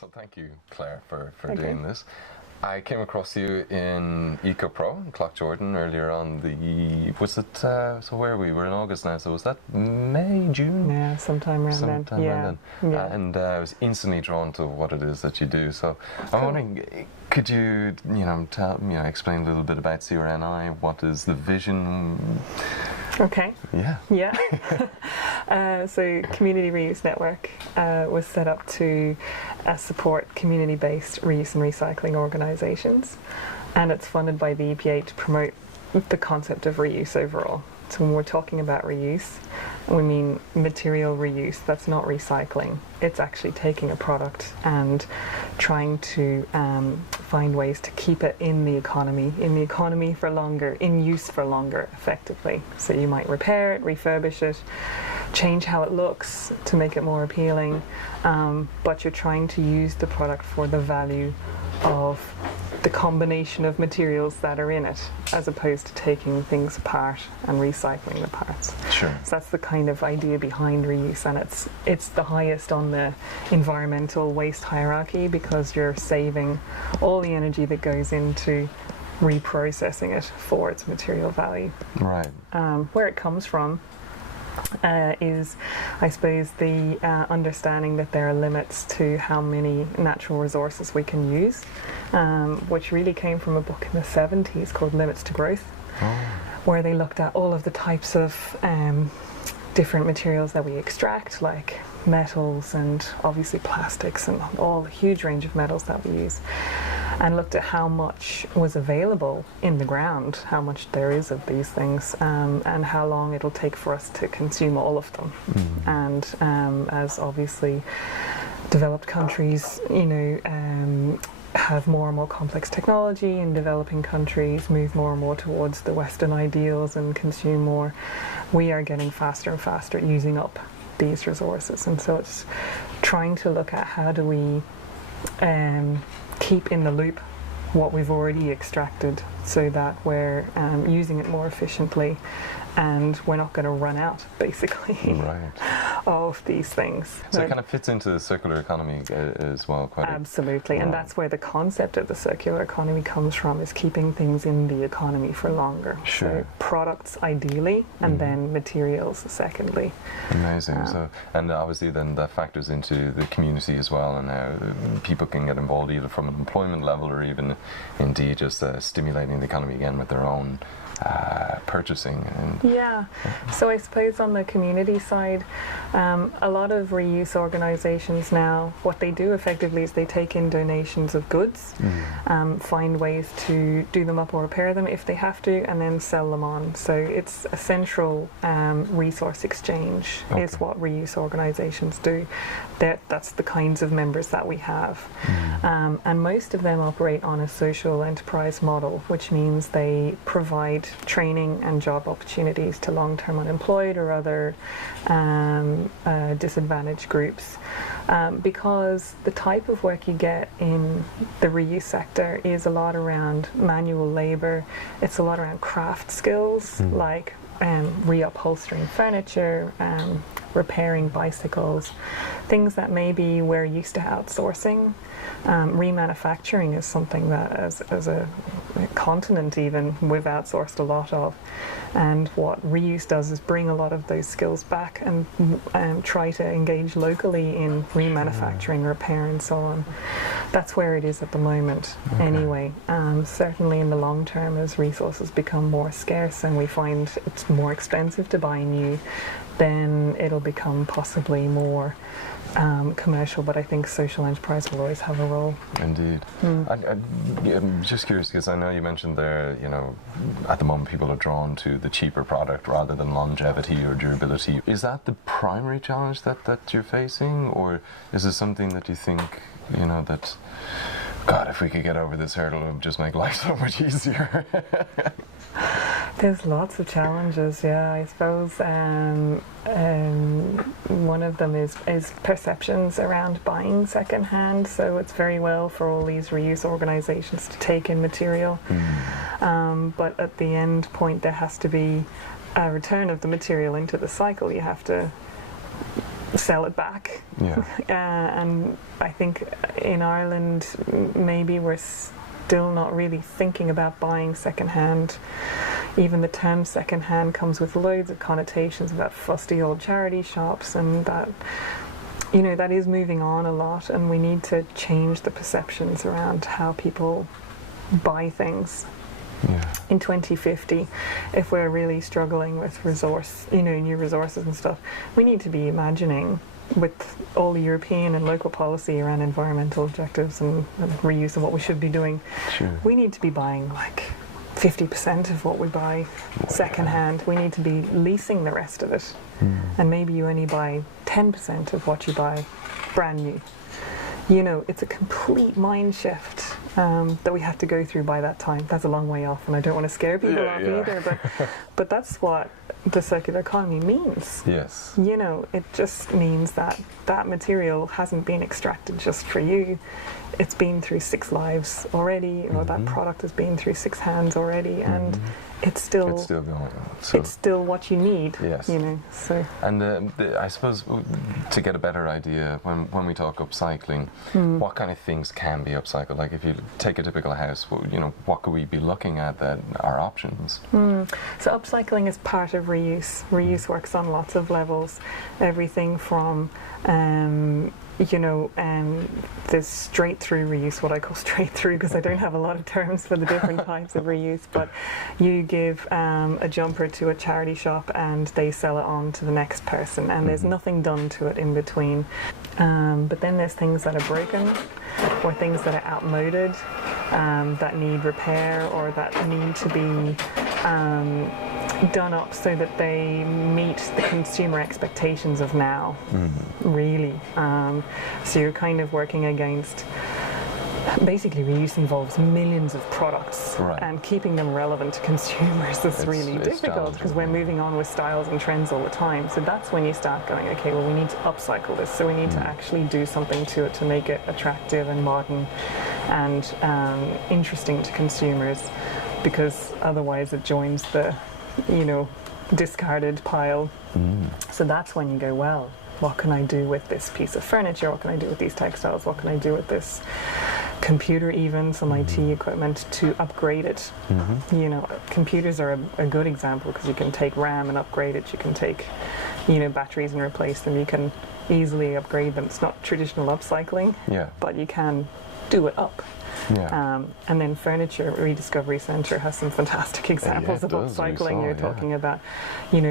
So thank you, Claire, for doing this. I came across you in EcoPro in Clough-Jordan earlier on was it, so where are we? We're in August now, so was that May, June? Yeah, sometime around then. Around then. Yeah. And I was instantly drawn to what it is that you do. So I'm wondering, could you, explain a little bit about CRNI? What is the vision? Okay. Yeah. So Community Reuse Network was set up to support community-based reuse and recycling organisations, and it's funded by the EPA to promote the concept of reuse overall. So when we're talking about reuse, we mean material reuse. That's not recycling. It's actually taking a product and trying to find ways to keep it in the economy for longer, in use for longer, effectively. So you might repair it, refurbish it, change how it looks to make it more appealing, but you're trying to use the product for the value of the combination of materials that are in it, as opposed to taking things apart and recycling the parts. Sure. So that's the kind of idea behind reuse, and it's the highest on the environmental waste hierarchy, because you're saving all the energy that goes into reprocessing it for its material value. Right. Where it comes from is, I suppose, the understanding that there are limits to how many natural resources we can use, which really came from a book in the 70s called Limits to Growth, where they looked at all of the types of different materials that we extract, like metals and obviously plastics and all the huge range of metals that we use, and looked at how much was available in the ground, how much there is of these things, and how long it'll take for us to consume all of them. And as obviously developed countries, have more and more complex technology, and developing countries move more and more towards the Western ideals and consume more, we are getting faster and faster at using up these resources. And so it's trying to look at how do we keep in the loop what we've already extracted, so that we're using it more efficiently, and we're not going to run out, basically, of these things. So it kind of fits into the circular economy as well, quite absolutely, and that's where the concept of the circular economy comes from, is keeping things in the economy for longer. Sure. So products ideally, and then materials secondly. Amazing. And obviously then that factors into the community as well, and how people can get involved either from an employment level, or even indeed just stimulating the economy again with their own purchasing. So I suppose on the community side, a lot of reuse organisations now, what they do effectively is they take in donations of goods, find ways to do them up or repair them if they have to, and then sell them on. So it's a central resource exchange is what reuse organisations do. That's the kinds of members that we have. And most of them operate on a social enterprise model, which means they provide training and job opportunities to long-term unemployed or other disadvantaged groups, because the type of work you get in the reuse sector is a lot around manual labour. It's a lot around craft skills, like reupholstering furniture, repairing bicycles, things that maybe we're used to outsourcing. Remanufacturing is something that as a continent even we've outsourced a lot of, and what reuse does is bring a lot of those skills back and try to engage locally in remanufacturing, repair and so on. That's where it is at the moment anyway. Certainly in the long term, as resources become more scarce and we find it's more expensive to buy new, then it'll become possibly more commercial, but I think social enterprise will always have a role. Indeed. I'm just curious, because I know you mentioned there, at the moment people are drawn to the cheaper product rather than longevity or durability. Is that the primary challenge that you're facing, or is it something that you think, that, God, if we could get over this hurdle, it would just make life so much easier? There's lots of challenges, I suppose. One of them is perceptions around buying secondhand. So it's very well for all these reuse organisations to take in material, but at the end point there has to be a return of the material into the cycle. You have to sell it back. Yeah. And I think in Ireland, maybe we're still not really thinking about buying secondhand. Even the term secondhand comes with loads of connotations about fusty old charity shops, and that, you know, that is moving on a lot, and we need to change the perceptions around how people buy things. Yeah. In 2050, if we're really struggling with new resources and stuff, we need to be imagining, with all the European and local policy around environmental objectives and reuse of what we should be doing, Sure. we need to be buying like 50% of what we buy secondhand. We need to be leasing the rest of it. And maybe you only buy 10% of what you buy brand new. You know, it's a complete mind shift that we have to go through by that time. That's a long way off, and I don't want to scare people off either, but that's what the circular economy means. Yes. You know, it just means that that material hasn't been extracted just for you. It's been through 6 lives already, or that product has been through 6 hands already, and it's still going. So it's still what you need. Yes. You know. So. And I suppose to get a better idea, when we talk upcycling, what kind of things can be upcycled? Like if you take a typical house, what could we be looking at that are options? So upcycling is part of reuse. Reuse works on lots of levels. Everything from there's straight through reuse, what I call straight through, because I don't have a lot of terms for the different types of reuse, but you give a jumper to a charity shop and they sell it on to the next person, and there's nothing done to it in between. But then there's things that are broken, or things that are outmoded, that need repair, or that need to be done up so that they meet the consumer expectations of now, really. So you're kind of working against, basically reuse involves millions of products, and keeping them relevant to consumers is really difficult, because we're moving on with styles and trends all the time. So that's when you start going, okay, well, we need to upcycle this, so we need to actually do something to it to make it attractive and modern and interesting to consumers, because otherwise it joins the discarded pile. So that's when you go, well, what can I do with this piece of furniture? What can I do with these textiles? What can I do with this computer, even some IT equipment, to upgrade it? Computers are a good example, because you can take RAM and upgrade it. You can take batteries and replace them. You can easily upgrade them. It's not traditional upcycling, but you can do it up. And then Furniture Rediscovery Centre has some fantastic examples of upcycling. You're talking about,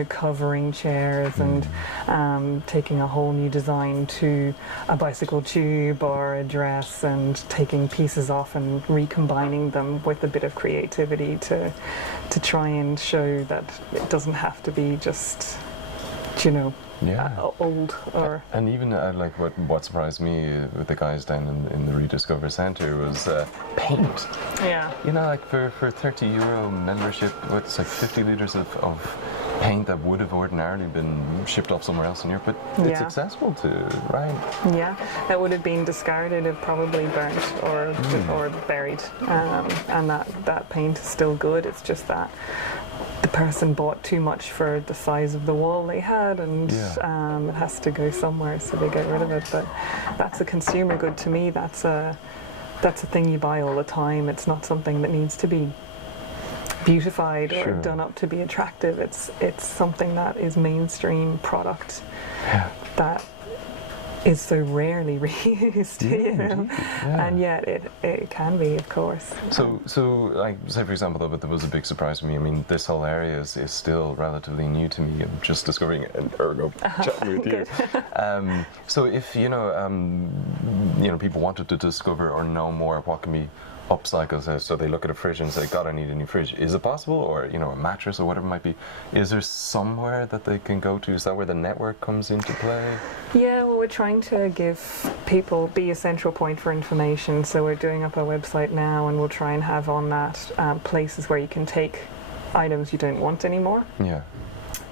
covering chairs and taking a whole new design to a bicycle tube or a dress, and taking pieces off and recombining them with a bit of creativity to try and show that it doesn't have to be just, old. Or and even like what surprised me with the guys down in the Rediscover Centre was paint. Like for €30 membership, it's like 50 litres of paint that would have ordinarily been shipped off somewhere else in Europe, but it's accessible to, right? Yeah, that would have been discarded and probably burnt or buried, and that paint is still good. It's just that the person bought too much for the size of the wall they had, and it has to go somewhere, so they get rid of it. But that's a consumer good to me. That's a thing you buy all the time. It's not something that needs to be beautified or done up to be attractive. It's something that is mainstream product that is so rarely reused, and yet it can be, of course. So like, say for example, though, but there was a big surprise for me. I mean, this whole area is still relatively new to me. I'm just discovering it, and ergo chatting with you. So if people wanted to discover or know more, what can be upcycles, so they look at a fridge and say, God, I need a new fridge. Is it possible? Or a mattress or whatever it might be. Is there somewhere that they can go to? Is that where the network comes into play? Yeah, well, we're trying to give people, be a central point for information. So we're doing up our website now, and we'll try and have on that places where you can take items you don't want anymore.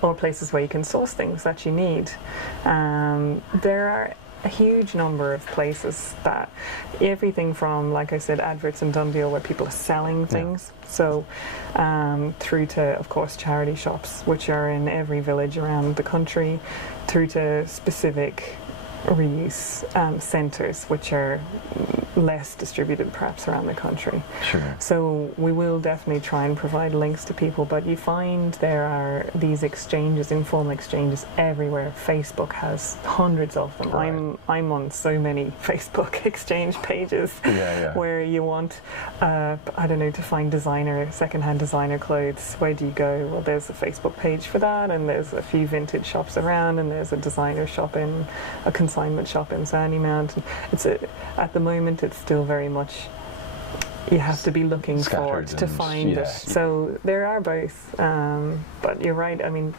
Or places where you can source things that you need. There are a huge number of places, that everything from, like I said, adverts in Dundeal where people are selling things, so through to, of course, charity shops, which are in every village around the country, through to specific reuse centres, which are less distributed perhaps around the country. Sure. So we will definitely try and provide links to people, but you find there are these exchanges, informal exchanges everywhere. Facebook has hundreds of them. Right. I'm on so many Facebook exchange pages where you want, I don't know, to find second-hand designer clothes. Where do you go? Well, there's a Facebook page for that, and there's a few vintage shops around, and there's a designer shop in a consignment shop in Sandymount. At the moment, it's still very much, you have to be looking for it to find it. So there are both, but you're right. I mean,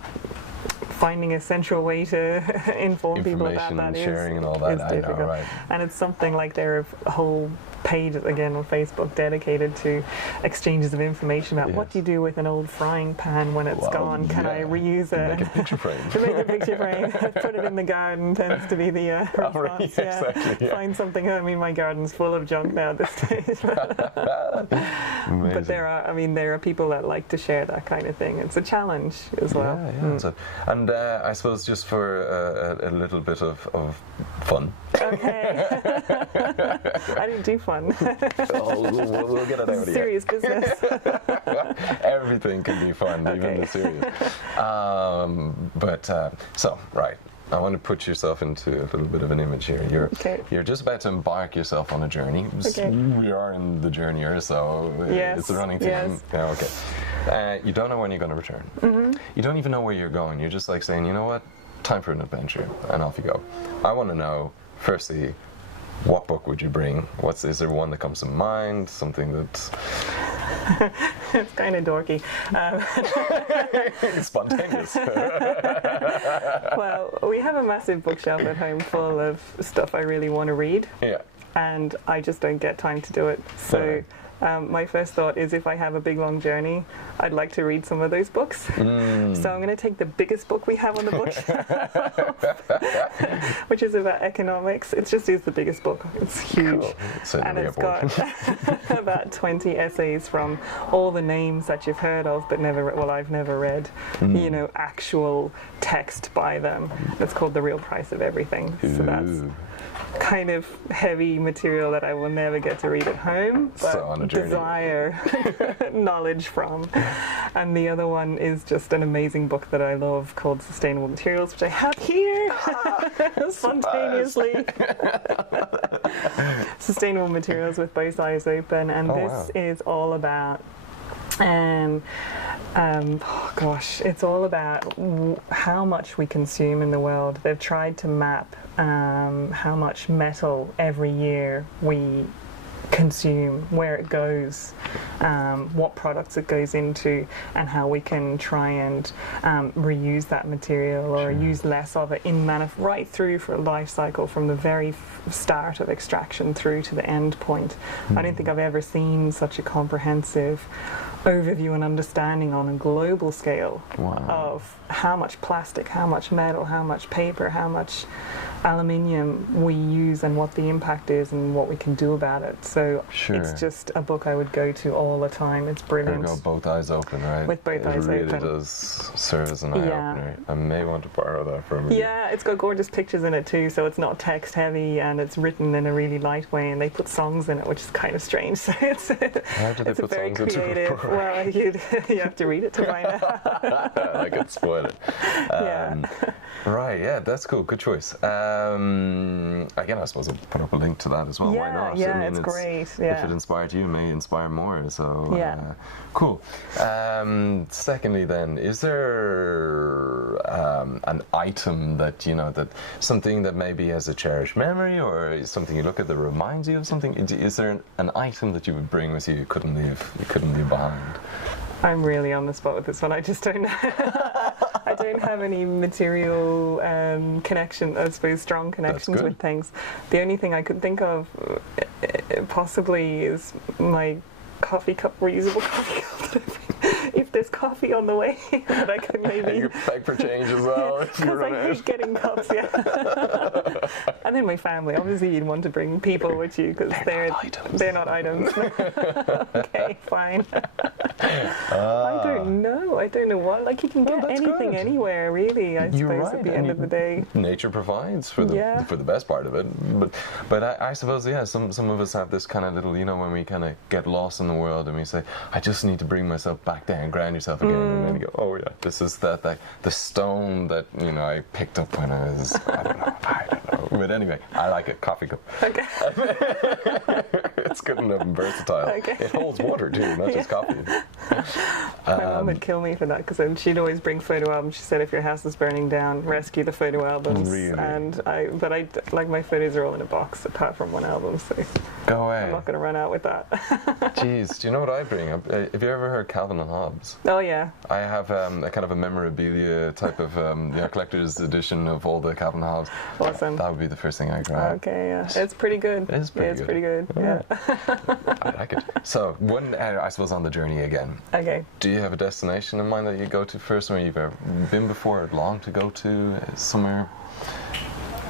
finding a central way to inform people about that sharing and all that is difficult. I know, right. And it's something like there are a whole page again on Facebook dedicated to exchanges of information about what do you do with an old frying pan when it's gone? Can I reuse it? Make a picture frame. To make a picture frame, put it in the garden tends to be the response. Exactly, Find something. I mean, my garden's full of junk now at this stage. But there are people that like to share that kind of thing. It's a challenge as well. So, and I suppose just for a little bit of fun. Okay. I didn't do fun. We'll get it out here. Serious business. Everything can be fun, even the serious. So, right. I want to put yourself into a little bit of an image here. You're just about to embark yourself on a journey. We are in the journey here, so it's a running theme. Yes. Yeah, okay. You don't know when you're going to return. Mm-hmm. You don't even know where you're going. You're just like saying, you know what? Time for an adventure, and off you go. I want to know, firstly, what book would you bring? Is there one that comes to mind? Something that... It's kind of dorky. It's spontaneous. Well, we have a massive bookshelf at home full of stuff I really want to read. Yeah. And I just don't get time to do it. So my first thought is, if I have a big long journey, I'd like to read some of those books. So I'm going to take the biggest book we have on the bookshelf, which is about economics. It just is the biggest book. It's huge. Cool. And it's got about 20 essays from all the names that you've heard of but I've never read, actual text by them. It's called The Real Price of Everything. So that's kind of heavy material that I will never get to read at home, but desire knowledge from. And the other one is just an amazing book that I love called Sustainable Materials, which I have here spontaneously. Sustainable Materials with Both Eyes Open, and this is all about it's all about how much we consume in the world. They've tried to map how much metal every year we consume, where it goes, what products it goes into, and how we can try and reuse that material or use less of it right through for a life cycle, from the very start of extraction through to the end point. I don't think I've ever seen such a comprehensive overview and understanding on a global scale of how much plastic, how much metal, how much paper, how much aluminium we use, and what the impact is and what we can do about it. So it's just a book I would go to all the time. It's brilliant. There you go, both eyes open, right? With both eyes open. It really does serve as an eye-opener. I may want to borrow that from you. Yeah, it's got gorgeous pictures in it too, so it's not text heavy, and it's written in a really light way, and they put songs in it, which is kind of strange. So it's very creative. Well, you have to read it to find out. I could spoil it. Right, that's cool. Good choice. Again, I suppose I'll put up a link to that as well. Why not? Yeah, it's great. Yeah. If it inspired you, it may inspire more. So cool. Secondly, then, is there an item that that something that maybe has a cherished memory, or something you look at that reminds you of something? Is there an item that you would bring with you couldn't leave behind? I'm really on the spot with this one. I just don't know. I don't have any material connection, I suppose, strong connections with things. The only thing I could think of possibly is my reusable coffee cup. If if there's coffee on the way that I can maybe. And you beg for change as well. Because I hate getting cups, yeah. And then my family, obviously you'd want to bring people with you because they're not items. Okay, fine. I don't know what, like you can get anything anywhere really, I suppose, at the end of the day. Nature provides for the best part of it. But I suppose, yeah, some of us have this kind of little, you know, when we kind of get lost in the world and we say, I just need to bring myself back down, ground yourself again, and then you go, oh yeah, this is the stone that, you know, I picked up when I was, I don't know. But anyway, I like it. Coffee cup. Okay. It's good enough and versatile. Okay. It holds water too, not just coffee. My mum would kill me for that because she'd always bring photo albums. She said, if your house is burning down, rescue the photo albums. Really? And I like my photos are all in a box apart from one album, so go away. I'm not going to run out with that. Jeez, do you know what I bring? Have you ever heard Calvin and Hobbes? Oh yeah. I have a kind of a memorabilia type of collector's edition of all the Calvin and Hobbes. Awesome. That would be the first thing I grab. Okay, yeah. It's pretty good. It is pretty good. Yeah. I like it. So, I suppose on the journey again. Okay. Do you have a destination in mind that you go to first, where you've ever been before, or long to go to somewhere?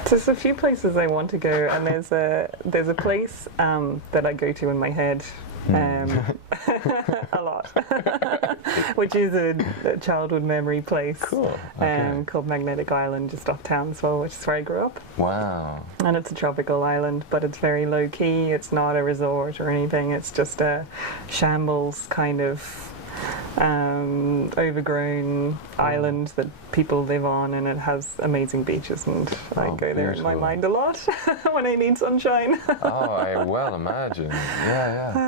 There's a few places I want to go, and there's a place that I go to in my head. A lot, which is a childhood memory place. Cool. Okay. Called Magnetic Island, just off Townsville, which is where I grew up. Wow. And it's a tropical island, but it's very low key. It's not a resort or anything. It's just a shambles kind of overgrown island that people live on, and it has amazing beaches, and I go there in my mind a lot when I need sunshine. Oh, I well imagine. Yeah.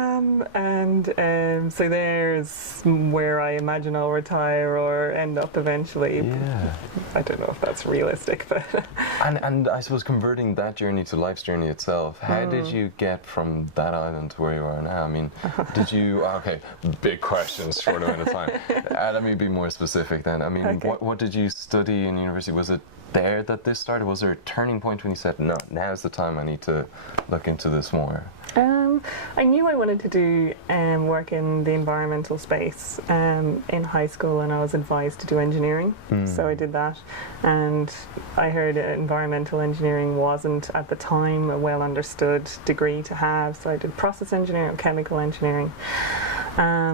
So there's where I imagine I'll retire or end up eventually. Yeah. I don't know if that's realistic, but and I suppose converting that journey to life's journey itself, how did you get from that island to where you are now? I mean, did you, okay, big questions, short amount of time. Let me be more specific then. I mean, what did you study in university? Was it there that this started? Was there a turning point when you said, no, now's the time I need to look into this more? I knew I wanted to do work in the environmental space in high school, and I was advised to do engineering, so I did that. And I heard environmental engineering wasn't at the time a well understood degree to have, so I did process engineering or chemical engineering.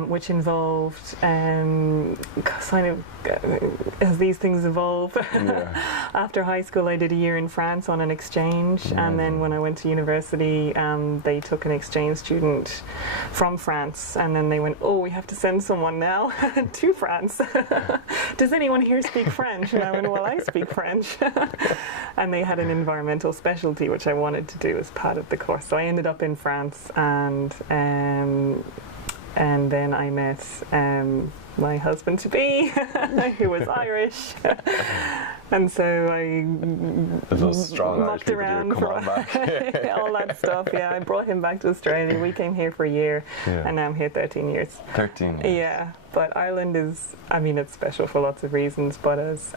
Which involved kind of as these things evolve. After high school, I did a year in France on an exchange, and then when I went to university, they took an exchange student from France, and then they went, oh, we have to send someone now to France. Does anyone here speak French? And I went, well, I speak French. And they had an environmental specialty, which I wanted to do as part of the course. So I ended up in France, and then I met my husband-to-be, who was Irish. And so I mucked around for all that stuff. Yeah, I brought him back to Australia. We came here for a year, and now I'm here 13 years. 13 years. Yeah, but Ireland is, I mean, it's special for lots of reasons, but as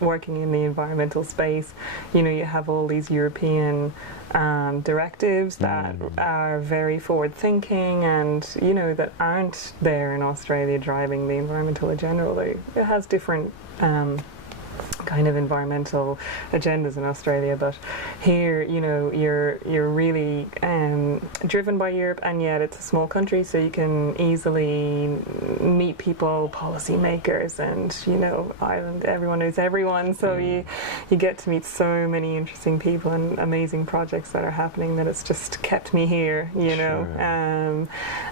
working in the environmental space, you know, you have all these European directives that are very forward-thinking, and you know, that aren't there in Australia driving the environmental agenda. It has different kind of environmental agendas in Australia, but here, you know, you're really driven by Europe, and yet it's a small country, so you can easily meet people, policymakers, and you know, Ireland, everyone knows everyone, so you get to meet so many interesting people and amazing projects that are happening that it's just kept me here, you know.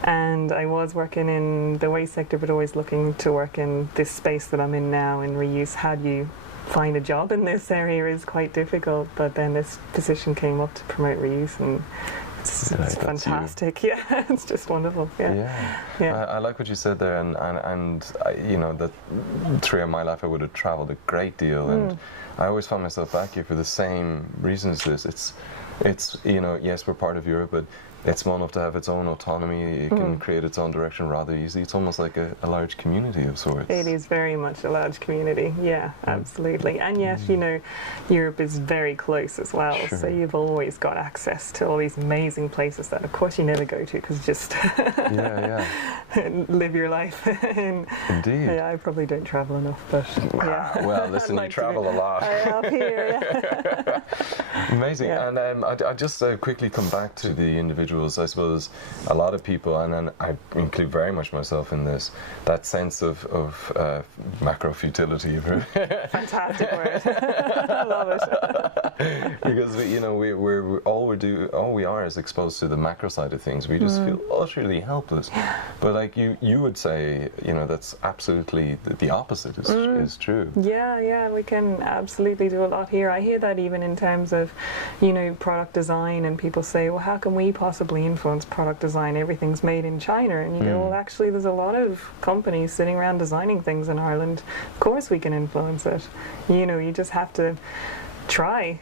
And I was working in the waste sector, but always looking to work in this space that I'm in now, in reuse. How do you find a job in this area is quite difficult, but then this position came up to promote reuse, and it's fantastic. Yeah, it's just wonderful. Yeah. I like what you said there, and I, you know, that throughout my life I would have travelled a great deal, and I always found myself back here for the same reason as this. It's, you know, yes, we're part of Europe, but it's small enough to have its own autonomy. It can create its own direction rather easily. It's almost like a large community of sorts. It is very much a large community, yeah, absolutely. And yet, you know, Europe is very close as well, Sure. so you've always got access to all these amazing places that, of course, you never go to because just Yeah, live your life. And, indeed. yeah, I probably don't travel enough, but yeah. Well, listen, I'd you like to travel a lot. I have here, yeah. Amazing. Yeah. And I just quickly come back to the individuals. I suppose a lot of people, and then I include very much myself in this, that sense of macro futility. Fantastic word. I love it. Because you know we're all we are is exposed to the macro side of things. We just feel utterly helpless. But like you would say, you know, that's absolutely the opposite is true. Yeah, we can absolutely do a lot here. I hear that even in terms of, you know, product design, and people say, well, how can we possibly influence product design? Everything's made in China. And you go, well, actually, there's a lot of companies sitting around designing things in Ireland. Of course we can influence it. You know, you just have to try.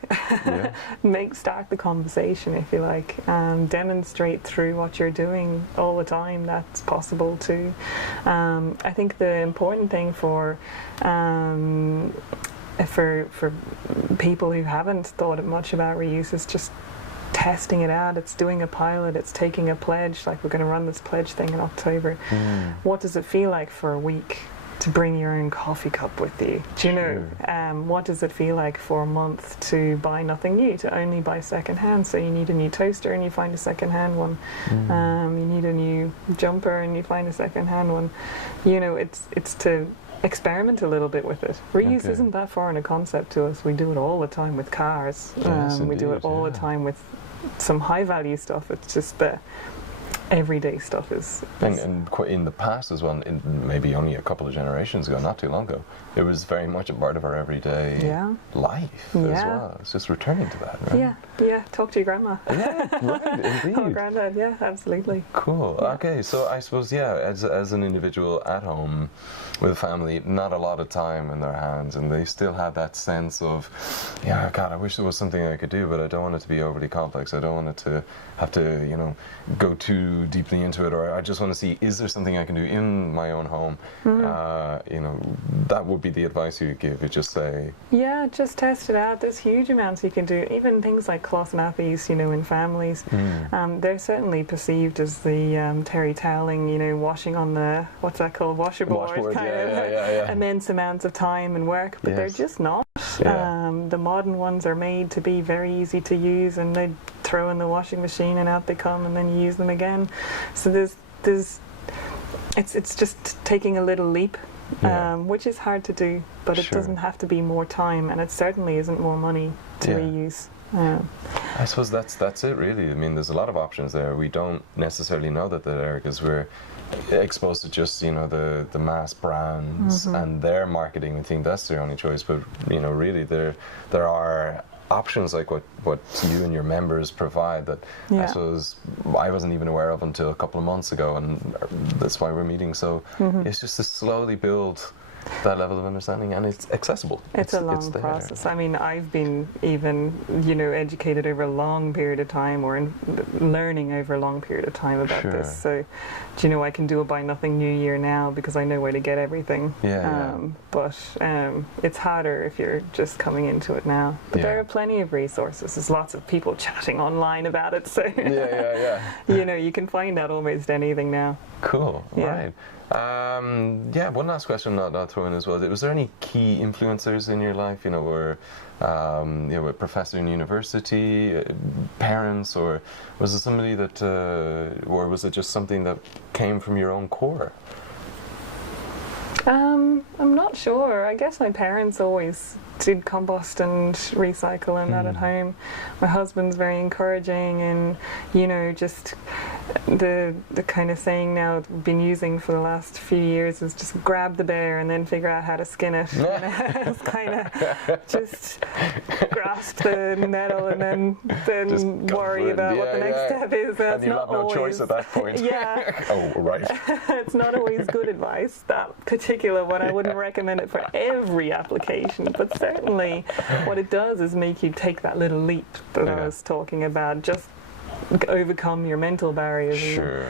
Start the conversation, if you like, and demonstrate through what you're doing all the time that's possible too. I think the important thing for people who haven't thought much about reuse is just testing it out. It's doing a pilot, it's taking a pledge, like we're going to run this pledge thing in October. What does it feel like for a week to bring your own coffee cup with you? Do you know, what does it feel like for a month to buy nothing new, to only buy second-hand? So you need a new toaster and you find a second-hand one. You need a new jumper and you find a second-hand one. You know, it's to experiment a little bit with it. Reuse isn't that foreign a concept to us. We do it all the time with cars. Yes, we do it all the time with some high-value stuff. It's just the everyday stuff is and in the past as well, maybe only a couple of generations ago, not too long ago, it was very much a part of our everyday life as well. It's just returning to that, right? Yeah, talk to your grandma. Yeah, right, indeed. Or granddad, yeah, absolutely. Cool. Okay, so I suppose, as an individual at home with a family, not a lot of time in their hands, and they still have that sense of, God, I wish there was something I could do, but I don't want it to be overly complex. I don't want it to have to, you know, go too deeply into it, or I just want to see, is there something I can do in my own home? You know, that would be the advice you would give. You just say, just test it out. There's huge amounts you can do. Even things like cloth nappies, you know, in families, they're certainly perceived as the terry toweling, you know, washing on the, what's that called, washboard kind of immense amounts of time and work, but they're just not. The modern ones are made to be very easy to use, and they throw in the washing machine and out they come, and then you use them again. So it's just taking a little leap, which is hard to do, but it doesn't have to be more time, and it certainly isn't more money to reuse. I suppose that's it really. I mean, there's a lot of options there. We don't necessarily know that they're there because we're exposed to just, you know, the mass brands and their marketing. We think that's their only choice, but you know, really there are options like what you and your members provide that I suppose I wasn't even aware of until a couple of months ago, and that's why we're meeting. So it's just to slowly build that level of understanding, and it's accessible. It's a long process. I mean, I've been even, you know, educated over a long period of time, or learning over a long period of time about this. So, do you know, I can do a buy nothing new year now because I know where to get everything. But it's harder if you're just coming into it now. But there are plenty of resources. There's lots of people chatting online about it. So you know, you can find out almost anything now. Cool. Right. One last question I'll throw in as well. Was there any key influencers in your life, you know, or you know, a professor in university, parents, or was it somebody that, or was it just something that came from your own core? I'm not sure. I guess my parents always did compost and recycle and that at home. My husband's very encouraging, and you know, just the kind of saying now I've been using for the last few years is just grab the bear and then figure out how to skin it. You know? It's kind of just grasp the nettle and then worry about what the next step is. And you have no choice at that point. Yeah. Oh, right. It's not always good advice. That particular one, I wouldn't recommend it for every application, but certainly what it does is make you take that little leap that I was talking about. Just overcome your mental barriers. Sure.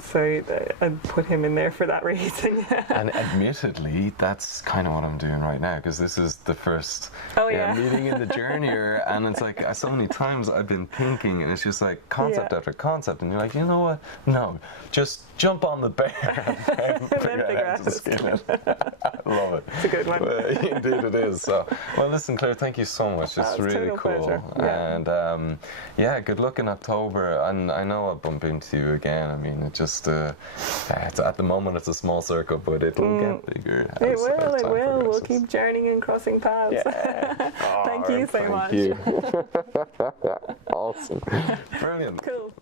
So I'd put him in there for that reason. And admittedly, that's kind of what I'm doing right now, because this is the first meeting in the journey, and it's like so many times I've been thinking, and it's just like concept after concept, and you're like, you know what? No, just jump on the bear and figure out how to skin it. I love it. It's a good one. Indeed it is. So, well, listen, Claire, thank you so much. It's really cool. Pleasure. Yeah. And good luck in October. And I know I'll bump into you again. I mean, it just it's, at the moment it's a small circle, but it'll get bigger. It will. We'll keep journeying and crossing paths. Yeah. Thank you so much. Thank you. Awesome. Brilliant. Cool.